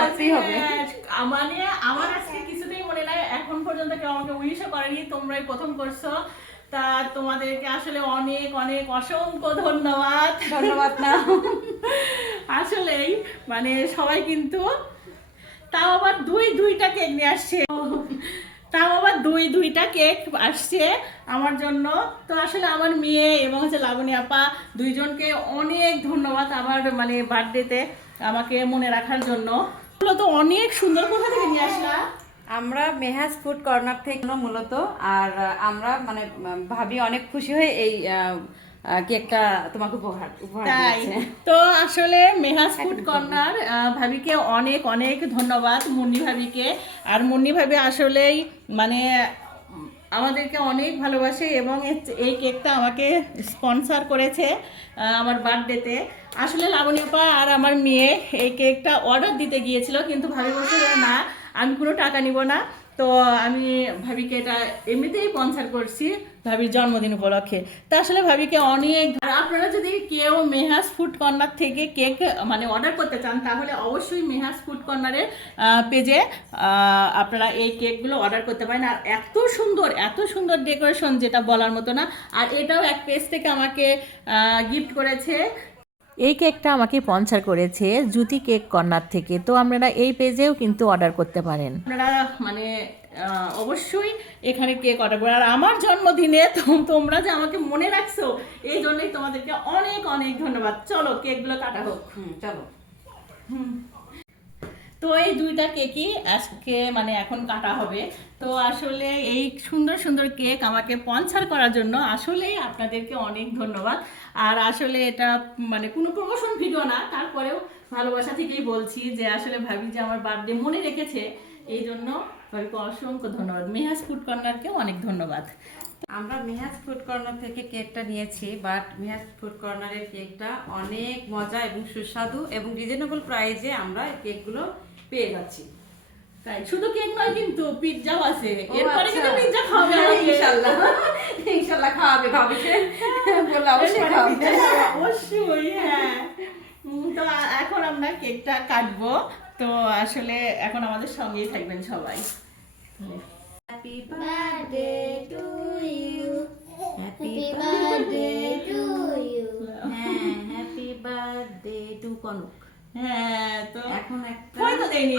রাখতেই হবে। মানে আমার আজকে কিছুতেই মনে নাই, এখন পর্যন্ত কেউ আমাকে উইশও করেনি, তোমরাই প্রথম করছো। তা তোমাদেরকে আসলে অনেক অনেক অসংখ্য ধন্যবাদ। ধন্যবাদ না, আসলেই মানে সবাই কিন্তু, তাও আবার দুইটা কেক নিয়ে আসছে, তাও আবার দুইটা কেক আসছে আমার জন্য। তো আসলে আমার মেয়ে এবং হচ্ছে লাবণী আপা দুইজনকে অনেক ধন্যবাদ আমার মানে বার্থডেতে আমাকে মনে রাখার জন্য। তো অনেক সুন্দর, কোথা থেকে নিয়ে আসলা? আমরা মেহাজ ফুড কর্নার থেকে মূলত, আর আমরা মানে ভাবি অনেক খুশি হয়ে এই কেকটা তোমাকে উপহার তাই দিয়েছে। তো আসলে মেহাজ ফুড কর্নার ভাবিকে অনেক অনেক ধন্যবাদ, মুন্নি ভাবিকে। আর মুন্নি ভাবি আসলেই মানে আমাদেরকে অনেক ভালোবাসে এবং এই কেকটা আমাকে স্পন্সর করেছে আমার বার্থডেতে। আসলে লাবণী আপা আর আমার মেয়ে এই কেকটা অর্ডার দিতে গিয়েছিল, কিন্তু ভাবি বলছে না আমি কোনো টাকা নিব না। তো আমি ভাবিকে এটা এমনিতেই স্পন্সর করছি ভাবির জন্মদিন উপলক্ষে। তা আসলে ভাবিকে অনেক, আর আপনারা যদি কেউ মেহাজ ফুড কর্নার থেকে কেক মানে অর্ডার করতে চান তাহলে অবশ্যই মেহাজ ফুড কর্নারের পেজে আপনারা এই কেকগুলো অর্ডার করতে পারেন। আর এত সুন্দর ডেকোরেশন যেটা বলার মতো না। আর এটাও এক পেজ থেকে আমাকে গিফট করেছে, এই কেকটা আমাকে স্পন্সর করেছে জ্যোতি কেক কর্নার থেকে। তো আপনারা এই পেজেও কিন্তু অর্ডার করতে পারেন। আপনারা মানে অবশ্যই এখানে কেক অর্ডার করো। আর আমার জন্মদিনে তোমরা যে আমাকে মনে রাখছো এই জন্যই তোমাদেরকে অনেক অনেক ধন্যবাদ। চলো কেকগুলো কাটা হোক। চলো। তো এই দুইটা কেকই আজকে মানে এখন কাটা হবে। তো আসলে এই সুন্দর সুন্দর কেক আমাকে স্পন্সর করার জন্য আসলেই আপনাদেরকে অনেক ধন্যবাদ। আর আসলে এটা মানে কোনো প্রমোশন ভিডিও না, তারপরেও ভালোবাসা থেকেই বলছি যে আসলে ভাবি যে আমার বার্থডে মনে রেখেছে, এই জন্য ভাবিকে অসংখ্য ধন্যবাদ। মেহাজ ফুড কর্নারকেও অনেক ধন্যবাদ। আমরা মেহাজ ফুড কর্নার থেকে কেকটা নিয়েছি, বাট মেহাজ ফুড কর্নারের কেকটা অনেক মজা এবং সুস্বাদু এবং রিজনেবল প্রাইসে আমরা কেকগুলো পেয়ে যাচ্ছি। তাই শুধু কেক নয়, কিন্তু পিৎজাও আছে। এরপরে আচ্ছা। কিন্তু পিৎজা খাওয়াবে ইনশাআল্লাহ, ইনশাআল্লাহ খাওয়াবে ভাবিকে, বলে অবশ্যই খাওয়াবে। অবশ্যই, হ্যাঁ। তো এখন আমরা কেকটা কাটবো। তো আসলে এখন আমাদের সঙ্গেই থাকবেন সবাই। Happy birthday to you, happy birthday to you, হ্যাঁ হ্যাপি বার্থডে টু কনক। হ্যাঁ, তো এখন একটা তো দেয়নি।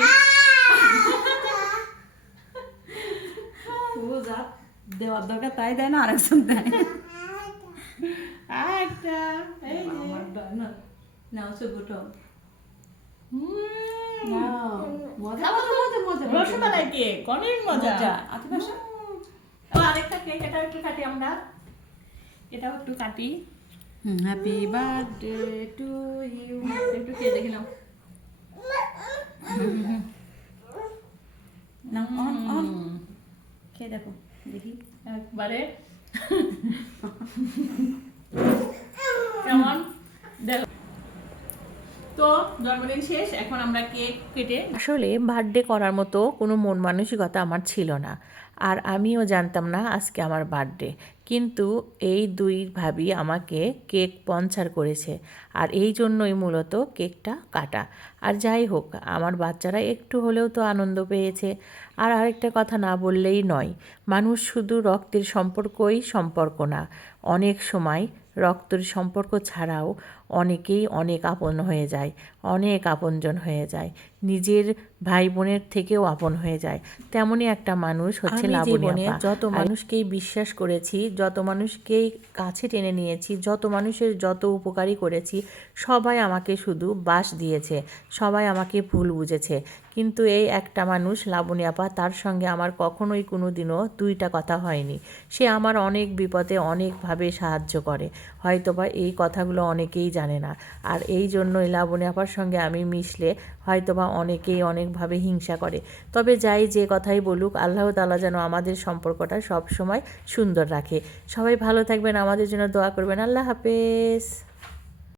পূজা দেওয়ার দরকার তাই দেয় না, আরেকজন দেয়। একটা এই যে আমার না নাও সুবুটো হুম, নাও, মজা মজা মজা মজা রসমালাই কেক অনেক মজা। মজা আচ্ছা বাসা। তো আরেকটা কেক, এটা একটু কাটি আমরা, এটাও একটু কাটি। হ্যাপি বার্থডে টু ইউ, একটু খেয়ে দেখি নাও। নাও অন অন খেয়ে দেখো দেখি একবারে কেমন দেখো। তো জন্মদিন শেষ, এখন আমরা কেক কেটে, আসলে বার্থডে করার মতো কোনো মন মানসিকতা আমার ছিল না। আর আমিও জানতাম না আজকে আমার বার্থডে, কিন্তু এই দুই ভাবি আমাকে কেক স্পন্সর করেছে। আর এই জন্যই মূলত কেকটা কাটা। আর যাই হোক, আমার বাচ্চারা একটু হলেও তো আনন্দ পেয়েছে। আর আরেকটা কথা না বললেই নয়, মানুষ শুধু রক্তের সম্পর্ক না, অনেক সময় রক্তের সম্পর্ক ছাড়াও অনেকেই অনেক আপন হয়ে যায়, অনেক আপনজন হয়ে যায়, নিজের ভাই বোনের থেকেও আপন হয়ে যায়। তেমনই একটা মানুষ হচ্ছে লাবণী আপা। যত মানুষকেই বিশ্বাস করেছি, যত মানুষকেই কাছে টেনে নিয়েছি, যত মানুষের যত উপকারী করেছি, সবাই আমাকে শুধু বাস দিয়েছে, সবাই আমাকে ভুল বুঝেছে। কিন্তু এই একটা মানুষ লাবণী আপা, তার সঙ্গে আমার কখনোই কোনো দিনও দুইটা কথা হয়নি। সে আমার অনেক বিপদে অনেকভাবে সাহায্য করে, হয়তোবা এই কথাগুলো অনেকেই জানে না। আর এই জন্যই লাবণী আপার সঙ্গে আমি মিশলে হয়তোবা অনেকেই অনেকভাবে হিংসা করে। তবে যাই যে কথাই বলুক, আল্লাহ তাআলা যেন আমাদের সম্পর্কটা সব সময় সুন্দর রাখে। সবাই ভালো থাকবেন, আমাদের জন্য দোয়া করবেন। আল্লাহ হাফেজ।